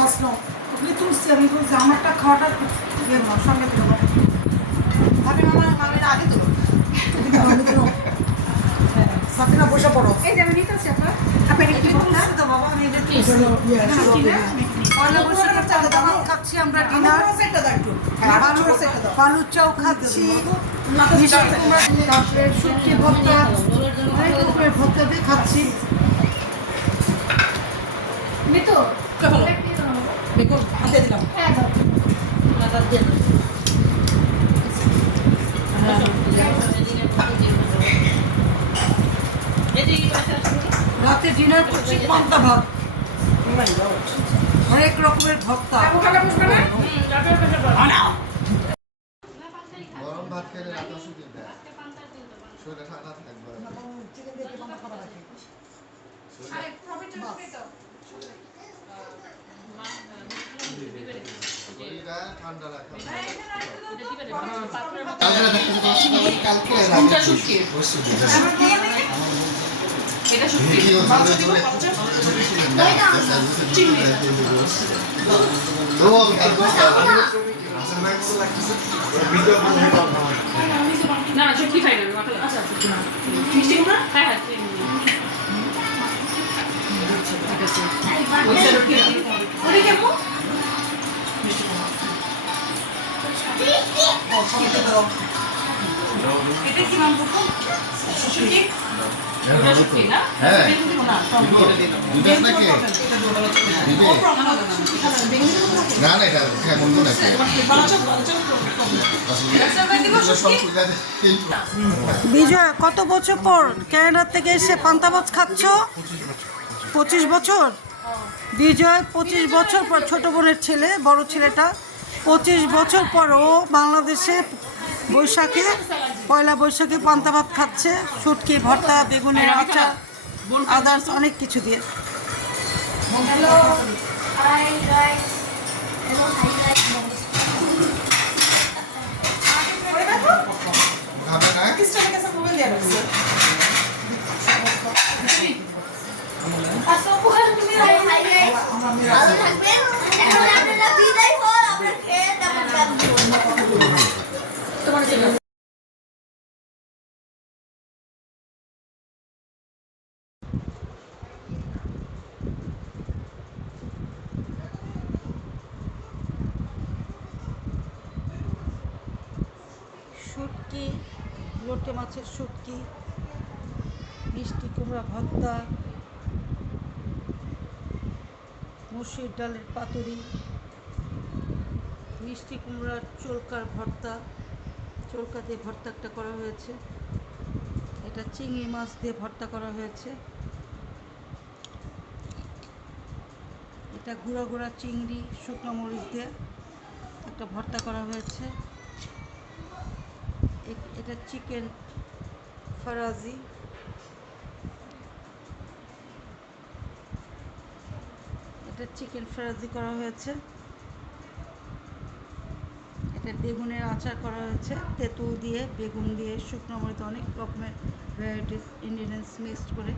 মাছ নাও ওগুলি তুলছি আমি বলছি আমারটা খাওয়াটা সঙ্গে দেবো ভাবি মামার আগে তো সাথীরা বসে পড়ো এই যে আমি নিতে আছি আপনার কি বলছেন তো বাবা আমি এটা কি খাচ্ছি আমরা ডিনার বালুর চাও খাচ্ছি শুটকি ভর্তা অনেক রকমের ভর্তা দিয়ে খাচ্ছি নিতো দেখুন হাতে দিলাম রাতে ডিনার করছি পান্তা ভাত অনেক রকমের ভর্তা গরম ভাত খেলে রাতে ওষুধ দেয় শরীরে ঠান্ডা থাকবে শরীরটা ঠান্ডা রাখা এটা সত্যি না সত্যি খাই না আচ্ছা মিষ্টি কুমড়া হ্যাঁ হ্যাঁ ঠিক আছে ওটা কেমন মিষ্টি কুমড়া এটা কি নাম বলবো শুটকি এটা শুটকি না হ্যাঁ না না এটা কেমন মনে হয় বিজয় কত বছর পর ক্যানাডা থেকে এসে পান্তা ভাত খাচ্ছ 25 বছর বিজয় 25 বছর পর ছোট বোনের ছেলে বড় ছেলেটা 25 বছর পর ও বাংলাদেশে বৈশাখে পয়লা বৈশাখে পান্তা ভাত খাচ্ছে শুটকি ভর্তা বেগুনের আচার আদার্স অনেক কিছু দিয়ে শুটকি লোটে মাছের শুটকি মিষ্টি কুমড়া ভর্তা মসুর ডালের পাতুরি মিষ্টি কুমড়ার চোলকার ভর্তা চোলকা দিয়ে ভর্তা একটা করা হয়েছে এটা চিংড়ি মাছ দিয়ে ভর্তা করা হয়েছে এটা গুঁড়া গুঁড়া চিংড়ি শুকনো মরিচ দিয়ে একটা ভর্তা করা হয়েছে এটা চিকেন ফরাজি এটা চিকেন ফরাজি করা হয়েছে এটা বেগুনের আচার করা হয়েছে তেঁতুল দিয়ে বেগুন দিয়ে শুকনো মরিচ অনেক রকমের ভ্যারাইটিস ইনগ্রিডিয়েন্টস মিক্সড করে